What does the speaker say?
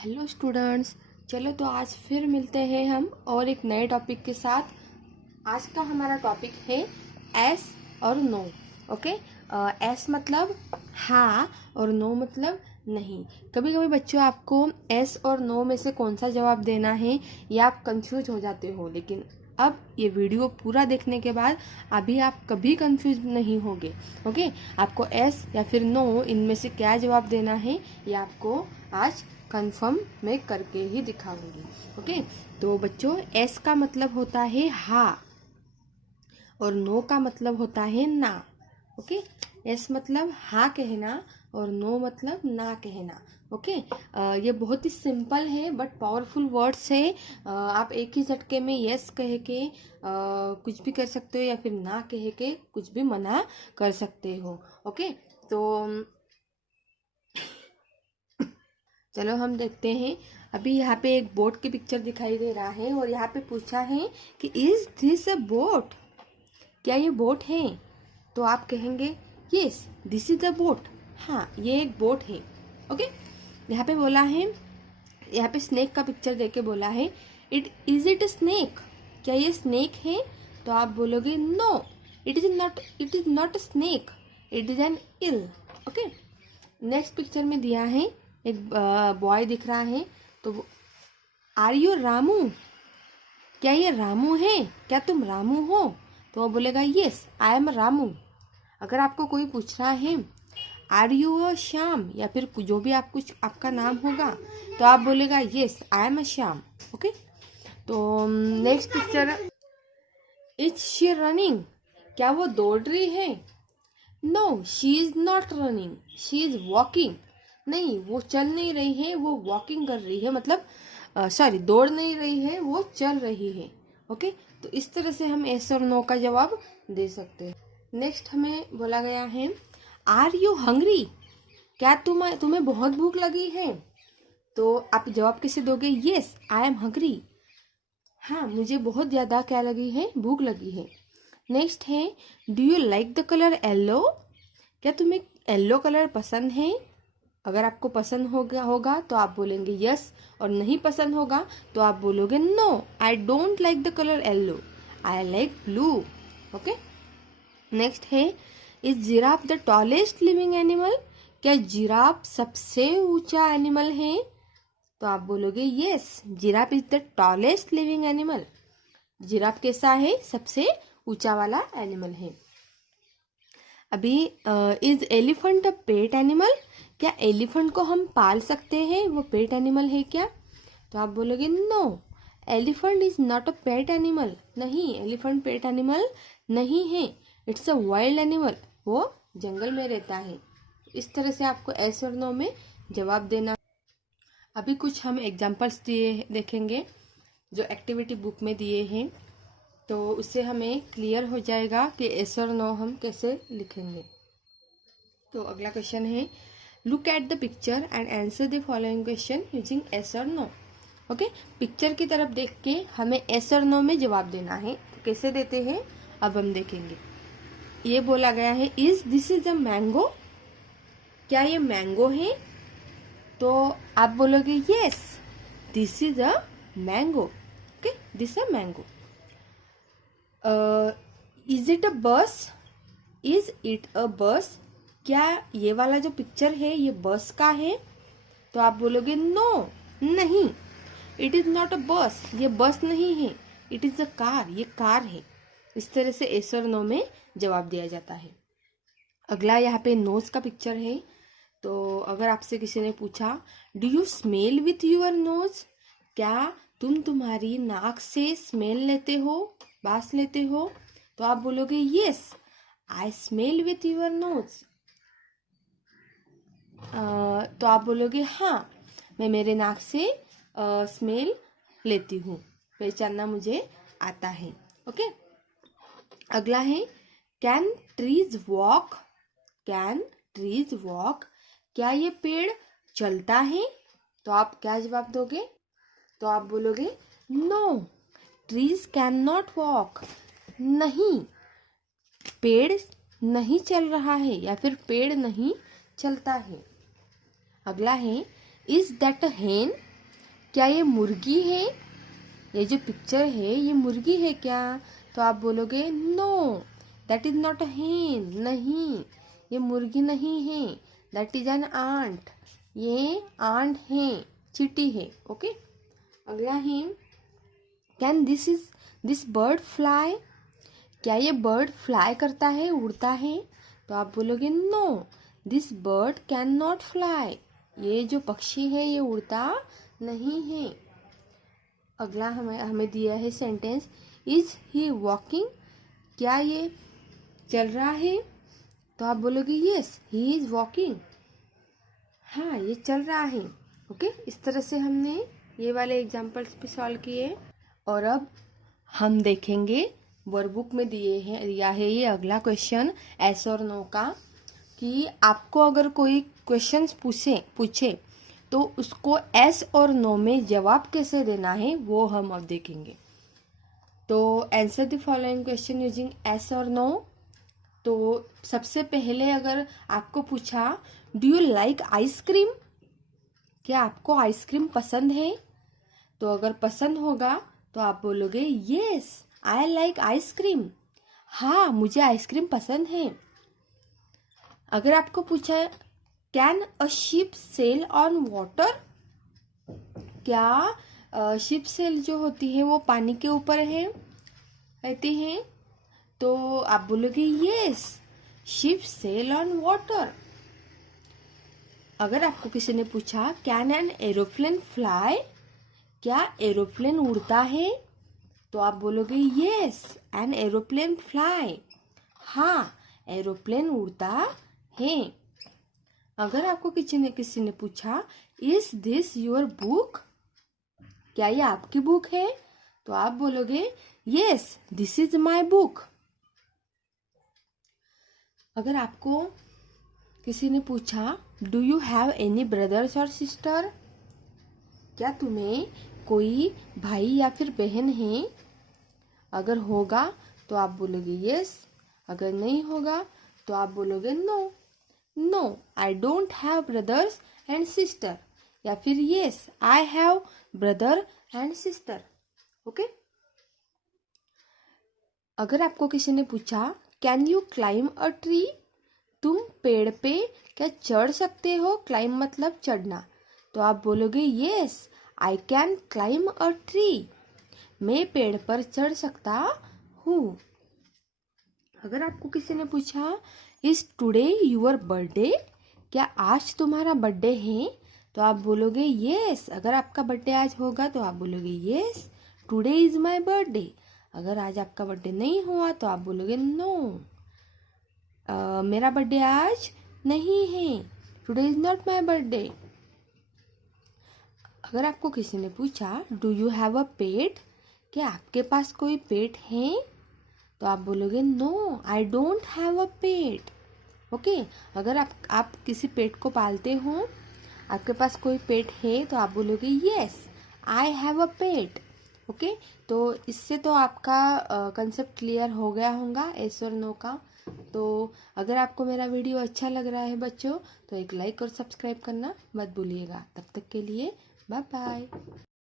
Hello students, चलो तो आज फिर मिलते हैं हम और एक नए टॉपिक के साथ। आज का हमारा टॉपिक है एस और नो। ओके। एस मतलब हाँ और नो मतलब नहीं। कभी कभी बच्चों आपको एस और नो में से कौन सा जवाब देना है या आप कंफ्यूज हो जाते हो, लेकिन अब ये वीडियो पूरा देखने के बाद अभी आप कभी कंफ्यूज नहीं होगे। ओके। आपको एस या फिर नो इनमें से क्या जवाब देना है ये आपको आज कंफर्म मैं करके ही दिखाऊंगी। ओके। तो बच्चों, एस का मतलब होता है हाँ और नो का मतलब होता है ना। ओके। एस मतलब हाँ कहना और नो मतलब ना कहना। ओके। ये बहुत ही सिंपल है बट पावरफुल वर्ड्स है। आप एक ही झटके में यस कह के कुछ भी कर सकते हो या फिर ना कह के कुछ भी मना कर सकते हो। ओके। तो चलो हम देखते हैं। अभी यहाँ पे एक बोट की पिक्चर दिखाई दे रहा है और यहाँ पे पूछा है कि इज दिस अ बोट, क्या ये बोट है? तो आप कहेंगे yes this is a boat, हाँ ये एक बोट है। ओके। यहाँ पे बोला है, यहाँ पे स्नेक का पिक्चर देके बोला है इज इट अ स्नेक, क्या ये स्नेक है? तो आप बोलोगे no it is not a snake, it is an eel. Okay. Next picture में दिया है एक बॉय दिख रहा है, तो आर यू रामू, क्या ये रामू है, क्या तुम रामू हो? तो वो बोलेगा यस आई एम रामू। अगर आपको कोई पूछ रहा है आर यू अ श्याम या फिर जो भी आप कुछ आपका नाम होगा तो आप बोलेगा yes I am a Shyam. Okay. तो next picture, is she running, क्या वो दौड़ रही है? No she is not running she is walking, नहीं वो चल नहीं रही है, वो वॉकिंग कर रही है, मतलब सॉरी दौड़ नहीं रही है, वो चल रही है। ओके। तो इस तरह से हम एस और नो का जवाब दे सकते हैं। नेक्स्ट हमें बोला गया है आर यू हंग्री, क्या तुम्हें बहुत भूख लगी है? तो आप जवाब कैसे दोगे? यस आई एम हंग्री, हाँ मुझे बहुत ज़्यादा क्या लगी है, भूख लगी है। नेक्स्ट है do you like the colour yellow, क्या तुम्हें येलो कलर पसंद है? अगर आपको पसंद होगा तो आप बोलेंगे यस, और नहीं पसंद होगा तो आप बोलोगे no I don't like the colour yellow, I like blue. Okay. Next है is giraffe the tallest living animal, क्या जिराफ सबसे ऊंचा एनिमल है? तो आप बोलोगे yes giraffe is the tallest living animal, giraffe कैसा है, सबसे ऊंचा वाला एनिमल है। अभी is elephant a pet animal, क्या एलिफेंट को हम पाल सकते हैं, वो पेट एनिमल है क्या? तो आप बोलोगे no elephant is not a pet animal, नहीं एलिफेंट पेट एनिमल नहीं है, इट्स अ वाइल्ड एनिमल, वो जंगल में रहता है। इस तरह से आपको एस और नो में जवाब देना। अभी कुछ हम एग्जाम्पल्स दिए देखेंगे जो एक्टिविटी बुक में दिए हैं, तो उससे हमें क्लियर हो जाएगा कि एस और नो हम कैसे लिखेंगे। तो अगला क्वेश्चन है look at the picture and answer the following question using S और नो। ओके। पिक्चर की तरफ देख के हमें एस और नो में जवाब देना है। तो कैसे देते हैं अब हम देखेंगे। ये बोला गया है is this is a mango, क्या ये मैंगो है? तो आप बोलोगे yes this is a mango. Okay, this a mango. Is it a बस, इज इट अ बस, क्या ये वाला जो पिक्चर है ये बस का है? तो आप बोलोगे नो नहीं इट इज नॉट अ बस, ये बस नहीं है, इट इज अ कार, ये कार है। इस तरह से एस और नो में जवाब दिया जाता है। अगला यहाँ पे नोज का पिक्चर है। तो अगर आपसे किसी ने पूछा do you smell with your nose, क्या तुम तुम्हारी नाक से स्मेल लेते हो, बास लेते हो? तो आप बोलोगे yes I smell with your nose. तो आप बोलोगे हाँ मैं मेरे नाक से स्मेल लेती हूँ, पहचानना मुझे आता है। ओके। अगला है can trees walk, can trees walk, क्या ये पेड़ चलता है? तो आप क्या जवाब दोगे? तो आप बोलोगे no trees can not walk, नहीं पेड़ नहीं चल रहा है या फिर पेड़ नहीं चलता है। अगला है इज दैट अ हेन, क्या ये मुर्गी है? ये जो पिक्चर है ये मुर्गी है क्या? तो आप बोलोगे no, that is not a hen। नहीं, ये मुर्गी नहीं है। That is an ant. ये आंट है, चींटी है। ओके। अगला है, कैन दिस बर्ड फ्लाई? क्या ये बर्ड फ्लाई करता है, उड़ता है? तो आप बोलोगे no, this bird can not fly. ये जो पक्षी है ये उड़ता नहीं है। अगला हमें दिया है सेंटेंस, इज ही वॉकिंग? क्या ये चल रहा है? तो आप बोलोगे यस, ही इज वॉकिंग। हाँ, ये चल रहा है। ओके। इस तरह से हमने ये वाले एग्जाम्पल्स भी सॉल्व किए। और अब हम देखेंगे वर्कबुक में दिया है ये अगला क्वेश्चन एस और नो का, कि आपको अगर कोई क्वेश्चंस पूछे तो उसको एस और नो में जवाब कैसे देना है वो हम अब देखेंगे। तो answer the following question using S और नो। तो सबसे पहले अगर आपको पूछा डू यू लाइक आइसक्रीम? क्या आपको आइसक्रीम पसंद है? तो अगर पसंद होगा तो आप बोलोगे यस, आई लाइक आइसक्रीम। हाँ, मुझे आइसक्रीम पसंद है। अगर आपको पूछा can a ship sail on water? क्या शिप सेल जो होती है वो पानी के ऊपर रहती है? तो आप बोलोगे yes, ship sail on water. अगर आपको किसी ने पूछा कैन एन एरोप्लेन फ्लाई? क्या एरोप्लेन उड़ता है? तो आप बोलोगे यस, एन एरोप्लेन फ्लाई। हाँ, एरोप्लेन उड़ता है। अगर आपको किसी ने पूछा इज दिस योर बुक? क्या ये आपकी बुक है? तो आप बोलोगे yes, this is my book. अगर आपको किसी ने पूछा do you have any brothers और सिस्टर? क्या तुम्हें कोई भाई या फिर बहन है? अगर होगा तो आप बोलोगे यस, अगर नहीं होगा तो आप बोलोगे no, no I don't have brothers and sister, या फिर yes I have brother and sister. Okay. अगर आपको किसी ने पूछा can you climb a tree? तुम पेड़ पे क्या चढ़ सकते हो? क्लाइम मतलब चढ़ना। तो आप बोलोगे yes, I can climb a tree. मैं पेड़ पर चढ़ सकता हूँ। अगर आपको किसी ने पूछा इज टुडे योर बर्थडे? क्या आज तुम्हारा बर्थडे है? तो आप बोलोगे यस, अगर आपका बर्थडे आज होगा तो आप बोलोगे yes, today is my birthday. अगर आज आपका बर्थडे नहीं हुआ तो आप बोलोगे नो, मेरा बर्थडे आज नहीं है, today is not my birthday. अगर आपको किसी ने पूछा do you have a pet? क्या आपके पास कोई पेट है? तो आप बोलोगे no, I don't have a pet. Okay. अगर आप किसी पेट को पालते हो, आपके पास कोई पेट है, तो आप बोलोगे yes, I have a pet. Okay. तो इससे तो आपका कंसेप्ट क्लियर हो गया होगा एस और नो का। तो अगर आपको मेरा वीडियो अच्छा लग रहा है बच्चों तो एक लाइक और सब्सक्राइब करना मत भूलिएगा। तब तक के लिए बाय बाय।